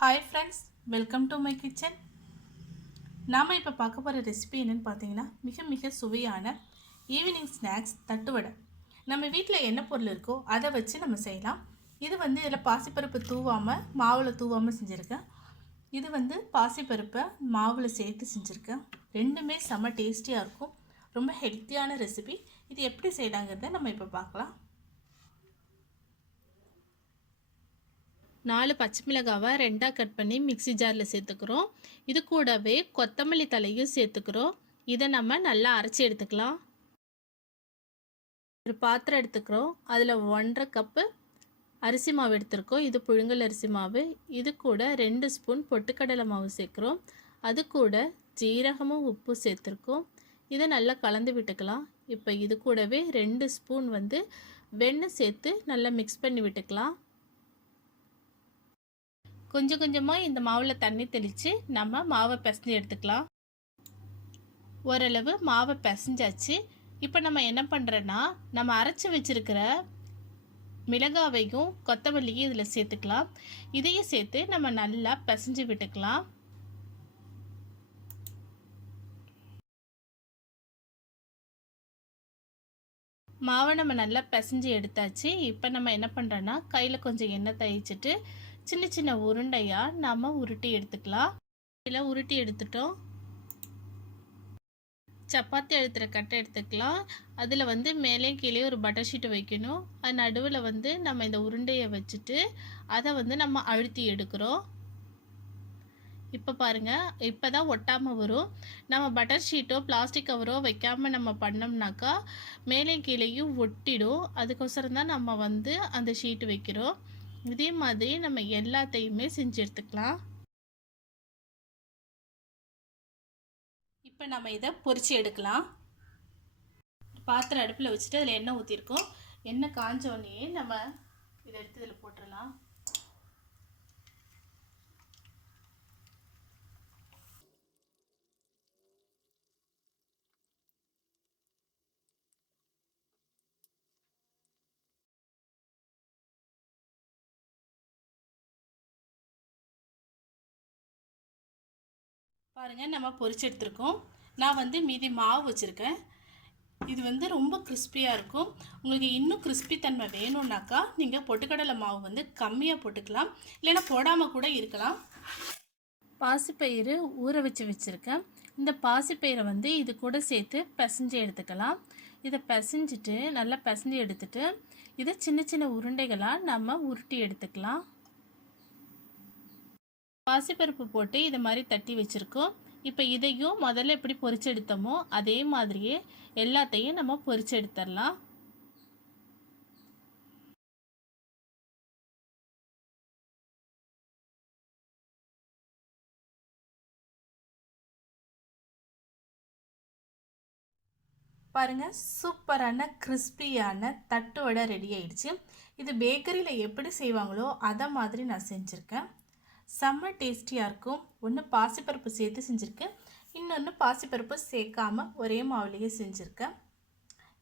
Hi friends, welcome to my kitchen. நாம் இப்போ பார்க்க போகிற ரெசிபி என்னென்னு பார்த்தீங்கன்னா, மிக மிக சுவையான ஈவினிங் ஸ்நாக்ஸ் தட்டுவடை. நம்ம வீட்டில் என்ன பொருள் இருக்கோ அதை வச்சு நம்ம செய்யலாம். இது இதில் பாசிப்பருப்பு தூவாமல் மாவில் தூவாமல் செஞ்சுருக்கேன். இது பாசிப்பருப்பை மாவில் சேர்த்து செஞ்சுருக்கேன். ரெண்டுமே செம்ம டேஸ்டியாக இருக்கும். ரொம்ப ஹெல்த்தியான ரெசிபி. இது எப்படி செய்யலாங்கிறத நம்ம இப்போ பார்க்கலாம். 4 பச்சை மிளகாவை 2ஆக கட் பண்ணி மிக்ஸி ஜாரில் சேர்த்துக்கிறோம். இது கூடவே கொத்தமல்லி தலையும் சேர்த்துக்கிறோம். இதை நம்ம நல்லா அரைச்சி எடுத்துக்கலாம். ஒரு பாத்திரம் எடுத்துக்கிறோம். அதில் 1½ கப்பு அரிசி மாவு எடுத்துருக்கோம். இது புழுங்கல் அரிசி மாவு. இது கூட 2 ஸ்பூன் பொட்டுக்கடலை மாவு சேர்க்குறோம். அது கூட ஜீரகமும் உப்பு சேர்த்துருக்கோம். இதை நல்லா கலந்து விட்டுக்கலாம். இப்போ இது கூடவே 2 ஸ்பூன் வெண்ணெய் சேர்த்து நல்லா மிக்ஸ் பண்ணி விட்டுக்கலாம். கொஞ்சம் கொஞ்சமாக இந்த மாவில் தண்ணி தெளித்து நம்ம மாவை பிசைஞ்சு எடுத்துக்கலாம். ஓரளவு மாவை பிசைஞ்சாச்சு. இப்போ நம்ம என்ன பண்ணுறோன்னா, நம்ம அரைச்சி வச்சுருக்கிற மிளகாவையும் கொத்தமல்லியும் இதில் சேர்த்துக்கலாம். இதையும் சேர்த்து நம்ம நல்லா பிசைஞ்சு விட்டுக்கலாம். மாவை நம்ம நல்லா பிசைஞ்சு எடுத்தாச்சு. இப்போ நம்ம என்ன பண்ணுறோன்னா, கையில் கொஞ்சம் எண்ணெய் தேய்ச்சிட்டு சின்ன சின்ன உருண்டையாக நாம் உருட்டி எடுத்துக்கலாம். இதில் உருட்டி எடுத்துட்டோம். சப்பாத்தி அழுத்துகிற கட்டை எடுத்துக்கலாம். அதில் மேலே கீழே ஒரு பட்டர் ஷீட்டு வைக்கணும். அது நடுவில் நம்ம இந்த உருண்டையை வச்சுட்டு அதை நம்ம அழுத்தி எடுக்கிறோம். இப்போ பாருங்கள், இப்போ தான் ஒட்டாமல் வரும். நம்ம பட்டர் ஷீட்டோ பிளாஸ்டிக் கவரோ வைக்காமல் நம்ம பண்ணோம்னாக்கா மேலே கீழேயும் ஒட்டிடும். அதுக்கோசரம் தான் நம்ம அந்த ஷீட்டு வைக்கிறோம். இதே மாதிரி நம்ம எல்லாத்தையுமே செஞ்சு எடுத்துக்கலாம். இப்போ நம்ம இதை பொரிச்சு எடுக்கலாம். பாத்திரம் அடுப்பில் வச்சுட்டு அதில் எண்ணெய் ஊற்றிருக்கோம். எண்ணெய் காஞ்சோடனே நம்ம இதை எடுத்து இதில் போட்டுடலாம். பாருங்கள், நம்ம பொரிச்சு எடுத்துருக்கோம். நான் மீதி மாவு வச்சுருக்கேன். இது ரொம்ப கிறிஸ்பியாக இருக்கும். உங்களுக்கு இன்னும் கிறிஸ்பி தன்மை வேணும்னாக்கா நீங்கள் பொட்டுக்கடலை மாவு கம்மியாக போட்டுக்கலாம், இல்லைன்னா போடாமல் கூட இருக்கலாம். பாசிப்பயிறு ஊற வச்சுருக்கேன். இந்த பாசிப்பயிரை இது கூட சேர்த்து பிசைஞ்சு எடுத்துக்கலாம். இதை பிசைஞ்சிட்டு நல்லா பிசைஞ்சு எடுத்துட்டு இதை சின்ன சின்ன உருண்டைகளாக நம்ம உருட்டி எடுத்துக்கலாம். பாசிப்பருப்பு போட்டு இது மாதிரி தட்டி வச்சுருக்கோம். இப்போ இதையும் முதல்ல எப்படி பொரிச்சு எடுத்தோமோ அதே மாதிரியே எல்லாத்தையும் நம்ம பொரிச்சு எடுத்துடலாம். பாருங்கள், சூப்பரான கிறிஸ்பியான தட்டு வடை ரெடி ஆயிடுச்சு. இது பேக்கரியில் எப்படி செய்வாங்களோ அதை மாதிரி நான் செஞ்சுருக்கேன். செம்ம டேஸ்டியாக இருக்கும். ஒன்று பாசிப்பருப்பு சேர்த்து செஞ்சுருக்கேன், இன்னொன்று பாசிப்பருப்பு சேர்க்காமல் ஒரே மாவுலேயே செஞ்சுருக்கேன்.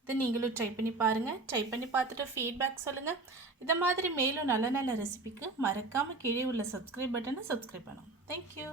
இதை நீங்களும் ட்ரை பண்ணி பாருங்கள். ட்ரை பண்ணி பார்த்துட்டு ஃபீட்பேக் சொல்லுங்கள். இதை மாதிரி மேலும் நல்ல நல்ல ரெசிபிக்கு மறக்காமல் கீழே உள்ள சப்ஸ்கிரைப் பட்டனை சப்ஸ்கிரைப் பண்ணுங்கள். தேங்க்யூ.